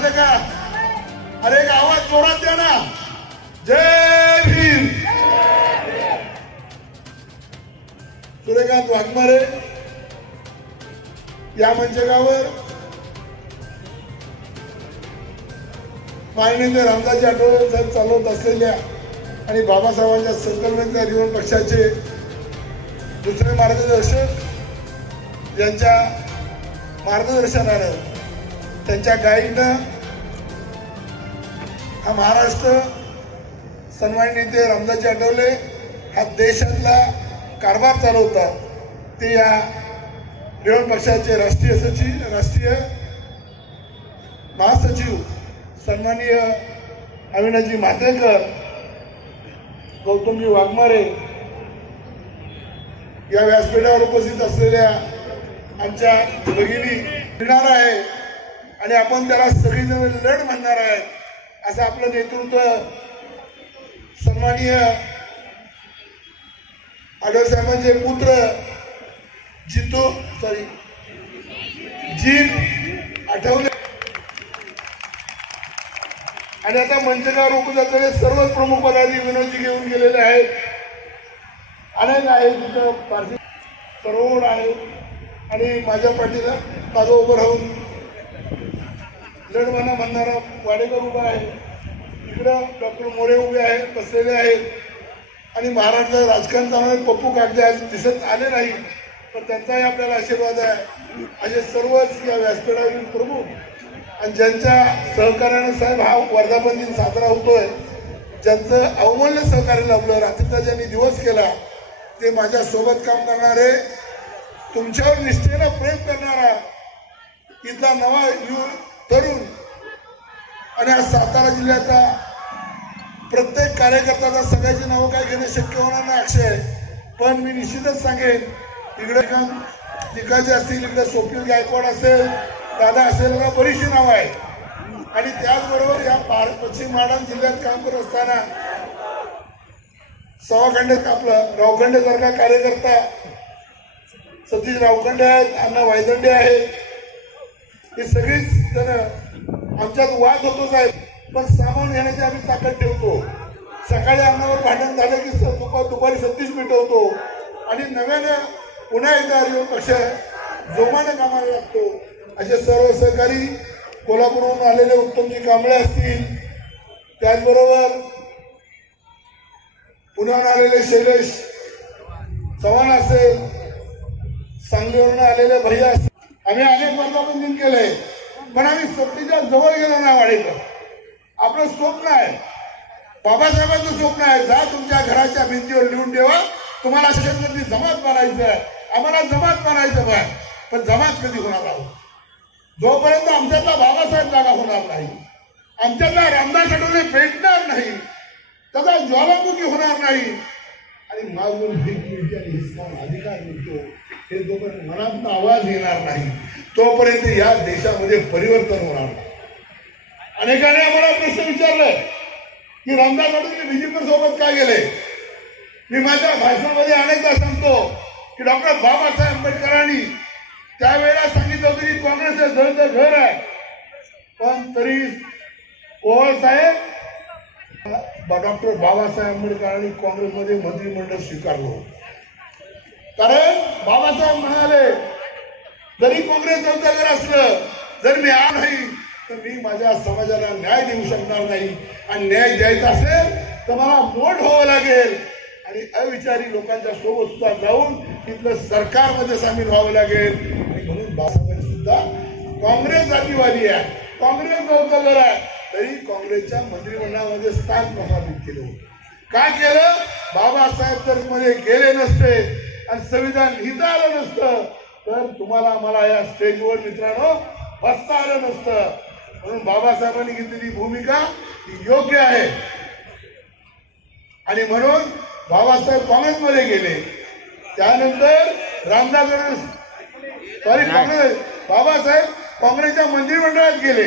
झालं का? अरे एक आवाज जोरात द्या ना, जय भीम. सूर्यकांत वाघमारे या मंचकावर माननीय रामदासजी आठवले साहेब चालवत असलेल्या आणि बाबासाहेबांच्या संकल्पनेच्या रिवण पक्षाचे दुसरे मार्गदर्शक यांच्या मार्गदर्शनानं त्यांच्या गाईडनं हा महाराष्ट्र सन्माननीय नेते रामदासजी आठवले हा देशातला कारभार चालवतात. ते या रिवण पक्षाचे राष्ट्रीय महासचिव सन्माननीय अविनाशजी मातेकर, गौतमजी वाघमारे या व्यासपीठावर उपस्थित असलेल्या आमच्या भगिनी येणार आहे आणि आपण त्याला सगळीजण लढ म्हणणार आहे असं आपलं नेतृत्व सन्माननीय आठवले साहेबांचे पुत्र जीन आठवले आणि आता मंचकावर उपस्थित असलेले सर्व प्रमुख पदाधिकारी विनोदजी घेऊन गेलेले आहेत. अनेक आहेत तिथं पारसी सरोवर आहे आणि माझ्या पाठीला मागं उभं राहून लढवाना म्हणणारा वाडेकर उभा आहे. इकडं डॉक्टर मोरे उभे आहेत, बसलेले आहेत आणि महाराष्ट्राचं राजकारण चालवणारे पप्पू कागदे आज दिसत आले नाही, पण त्यांचाही आपल्याला आशीर्वाद आहे. असे सर्वच या व्यासपीठावरील प्रमुख आणि ज्यांच्या सहकार्याने साहेब हा वर्धापन दिन साजरा होतोय, ज्यांचं अवमूल्य सहकार्य लाभलं, रात्रीचा ज्यांनी दिवस केला, ते माझ्या सोबत काम करणारे, तुमच्यावर निष्ठेनं प्रेम करणारा इथला नवा तरुण आणि आज सातारा जिल्ह्याचा प्रत्येक कार्यकर्त्याचा सगळ्याची नावं काय घेणं शक्य होणार नाही अक्षय, पण मी निश्चितच सांगेन इकडे तिकडचे असतील, इकडे स्वप्नील गायकवाड असेल, दादा असेल, बरीचशी नावं आहेत. आणि त्याचबरोबर या पश्चिम महाराष्ट्र जिल्ह्यात काम करत असताना सवाखंडे आपलं रावखंडे सारखा कार्यकर्ता सतीश रावखंडे आहेत, अण्णा वायदंडे आहेत, हे सगळीच जण आमच्यात वाद होतो साहेब, पण सामावून घेण्याची आम्ही ताकद ठेवतो. सकाळी अन्नावर भांडण झालं की दुपारी सतीश मिटवतो आणि नव्यानं पुन्हा एकदा रिवण पक्ष जोमाने कामाला लागतो. असे सर्व सहकारी कोल्हापूरहून आलेले उत्तमजी कांबळे असतील, त्याचबरोबर पुण्याहून आलेले शैलेश चव्हाण असेल, सांगलीवरून आलेले भैया असतील, आम्ही अनेक वर्धापन दिन केले, पण आम्ही सत्तेच्या जवळ गेलो नाही. वाडेकर आपलं स्वप्न आहे, बाबासाहेबांचं स्वप्न आहे, जा तुमच्या घराच्या भिंतीवर लिहून ठेवा, तुम्हाला शेतकरी जमात मारायचं आहे, आम्हाला जमात मारायचं आहे, पण जमात कधी होणार आहोत जोपर्यंत आमच्यातला बाबासाहेब जागा होणार नाही, आमच्यातला रामदास आठवले भेटणार नाही, त्याचा ज्वालामुखी होणार नाही आणि मागून भीक मिळते आणि हिसकावून अधिकार मिळतो, हे जोपर्यंत मनात आवाज येणार नाही तोपर्यंत या देशामध्ये परिवर्तन होणार नाही. अनेकांनी आम्हाला प्रश्न विचारले की रामदास आठवले बीजेपी सोबत काय गेले. मी माझ्या भाषणामध्ये अनेकदा सांगतो की डॉक्टर बाबासाहेब आंबेडकरांनी त्यावेळेला सांगितलं होतं की काँग्रेस हे जळतं घर आहे, पण तरी ओवळ साहेब डॉक्टर बाबासाहेब आंबेडकरांनी काँग्रेसमध्ये मंत्रिमंडळ स्वीकारलं. कारण बाबासाहेब म्हणाले जरी काँग्रेस जळतं घर असलं, जर मी आ नाही तर मी माझ्या समाजाला न्याय देऊ शकणार नाही आणि न्याय द्यायचा असेल तर मला मोठ व्हावं लागेल आणि अविचारी लोकांच्या सोबत सुद्धा जाऊन तिथलं सरकारमध्ये सामील व्हावं लागेल. आणि म्हणून बाबासाहेब सुद्धा काँग्रेस जातीवादी आहे, काँग्रेस जळतं घर आहे, तरी काँग्रेसच्या मंत्रिमंडळामध्ये स्थान प्रस्थापित केलं. काय केलं? बाबासाहेब जर मध्ये गेले नसते आणि संविधान लिहिता आलं नसतं तर तुम्हाला मला या स्टेजवर मित्रांनो बसता आलं नसतं. म्हणून बाबासाहेबांनी घेतलेली भूमिका ही योग्य आहे आणि म्हणून बाबासाहेब काँग्रेसमध्ये गेले. त्यानंतर रामदास काँग्रेस बाबासाहेब काँग्रेसच्या मंत्रिमंडळात गेले,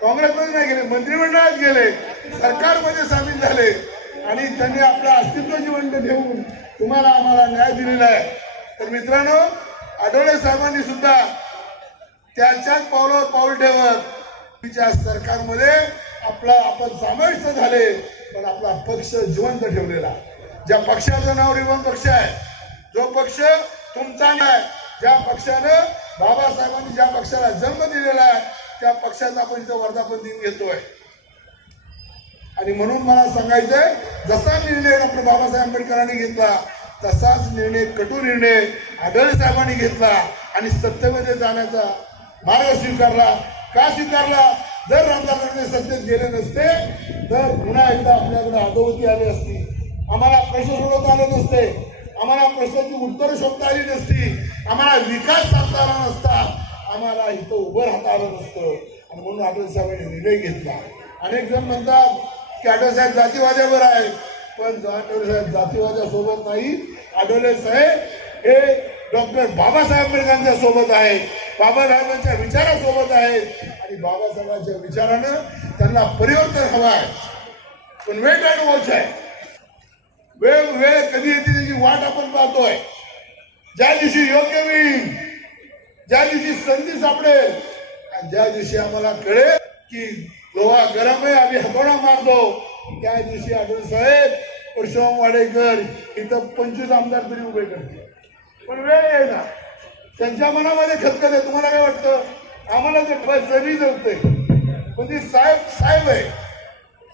काँग्रेसमध्ये नाही गेले, मंत्रिमंडळात गेले, सरकारमध्ये सामील झाले आणि त्यांनी आपलं अस्तित्व जिवंत ठेवून तुम्हाला आम्हाला न्याय दिलेला आहे. तर मित्रांनो, आठवले साहेबांनी सुद्धा त्याच्याच पावलावर पाऊल ठेवत सरकारमध्ये आपण समाविष्ट झाले, पण आपला पक्ष जिवंत ठेवलेला. ज्या पक्षाचं नाव रिवण पक्ष आहे, जो पक्ष तुमचा नाही, ज्या पक्षानं बाबासाहेबांनी ज्या पक्षाला जन्म दिलेला आहे त्या पक्षाचा आपण इथं वर्धापन दिन घेतोय. आणि म्हणून मला सांगायचंय, जसा निर्णय डॉक्टर बाबासाहेब आंबेडकरांनी घेतला तसाच निर्णय, कटू निर्णय आढळराव साहेबांनी घेतला आणि सत्तेमध्ये जाण्याचा मार्ग स्वीकारला. का स्वीकारला? जर रामदास आठवले सत्तेत गेले नसते तर पुन्हा एकदा आपल्याकडे अधोगती आली असती, आम्हाला प्रश्न सोडवता आले नसते, आम्हाला प्रश्नाची उत्तरं शोधता आली नसती, आम्हाला विकास साधता आला नसता, आम्हाला इथं उभं राहता आलं नसतं. आणि म्हणून आठवले साहेबांनी निर्णय घेतला. अनेक जण म्हणतात की आठवले साहेब जातीवाद्यावर आहे, पण आठवले साहेब जातीवाद्यासोबत नाही. आठवले साहेब हे डॉक्टर बाबासाहेब आंबेडकरांच्या सोबत आहे, बाबासाहेबांच्या विचारासोबत आहे आणि बाबासाहेबांच्या विचारानं त्यांना परिवर्तन हवं आहे. पण वेट अँड वॉच आहे. वेळ कधी येते त्याची वाट आपण पाहतोय. ज्या दिवशी योग्य होईल, ज्या दिवशी संधी सापडेल, ज्या दिवशी आम्हाला कळेल की लोहा गरम आहे, आम्ही हकोडा मारतो, त्या दिवशी आठवले साहेब परशुराम वाडेकर इथं 25 आमदार तरी उभे करते. पण वेळ आहे ना, त्यांच्या मनामध्ये खतखत आहे. तुम्हाला काय वाटतं? आम्हाला ते जरी जमतंय, पण ती साहेब आहे.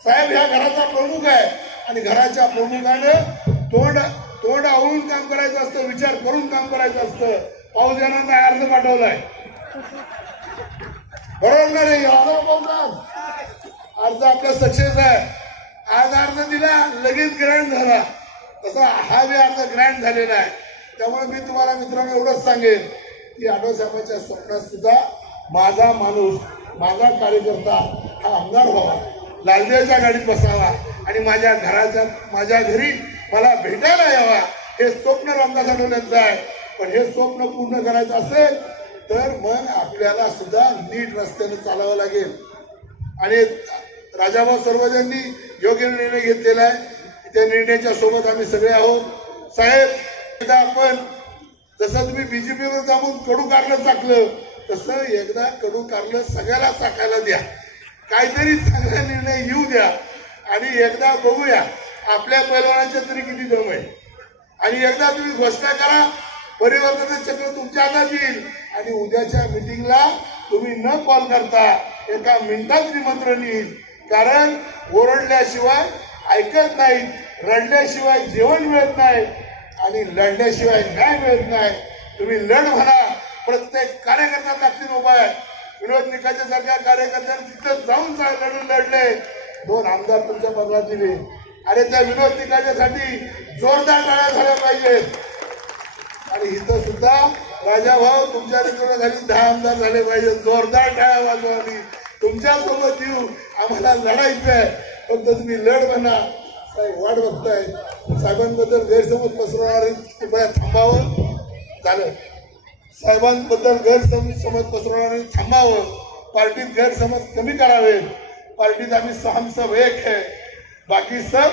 साहेब ह्या घराचा प्रमुख आहे आणि घराच्या प्रमुखानं तोंड आवळून काम करायचं असतं, विचार करून काम करायचं असतं. पाऊस येणार नाही, अर्ज पाठवलाय, बरोबर का नाही? अर्ज आपला सक्सेस आहे. आज अर्ज दिला, लगेच ग्रँड झाला, तसा हा बी अर्ज ग्रँड झालेला आहे. त्यामुळे मी तुम्हाला मित्रांनो एवढंच सांगेन की आठवले साहेबांच्या स्वप्नात सुद्धा माझा माणूस, माझा कार्यकर्ता हा आमदार व्हावा, लालदेवच्या गाडीत बसावा आणि माझ्या घरी मला भेटायला यावा. हे स्वप्न रामदास आठवलेंचं आहे. पण हे स्वप्न पूर्ण करायचं असेल तर मग आपल्याला सुद्धा नीट रस्त्याने चालावं लागेल. आणि राजाभाऊ सर्वजणांनी योग्य निर्णय घेतलेला आहे. त्या निर्णयाच्या सोबत आम्ही सगळे आहोत. साहेब, एकदा आपण जसं तुम्ही बीजेपीवर जाऊन कडू कारलं चाकलं, तसं एकदा कडू कारलं सगळ्याला चाकायला द्या. काहीतरी चांगला निर्णय येऊ द्या आणि एकदा बघूया आपल्या पैलवानाच्या तरी किती दम आहे. आणि एकदा तुम्ही घोषणा करा, परिवर्तनाचं चक्र तुमच्या हातात येईल आणि उद्याच्या मिटिंगला तुम्ही न कॉल करता एका मिनिटात निमंत्रण येईल. कारण ओरडल्याशिवाय ऐकत नाहीत, रडल्याशिवाय जेवण मिळत नाही आणि लढल्याशिवाय न्याय मिळत नाही. तुम्ही लढ म्हणा. प्रत्येक कार्यकर्ता ताकदीने उभा आहे. विनोद निकालच्या सारख्या कार्यकर्त्यांनी तिथं जाऊन लढले, 2 आमदार तुमच्या बदलात दिले. अरे त्या विनोद निकालच्यासाठी जोरदार टाळ्या झाल्या पाहिजेत. आणि इथं सुद्धा राजाभाऊ तुमच्या नेतृत्वाखाली 10 आमदार झाले पाहिजे. जोरदार टाळ्या वाजवा. आम्ही तुमच्यासोबत येऊ, आम्हाला लढायचं आहे. फक्त तुम्ही लढ म्हणा. साहेब वाट बघताय. साहेबांबद्दल गैरसमज पसरवणारे कृपया थांबावं. झालं. साहेबांबद्दल गैरसमज पसरवणारे थांबावं. पार्टीत गैरसमज कमी करावेत. पार्टीत आम्ही हम सब एक है, बाकी सब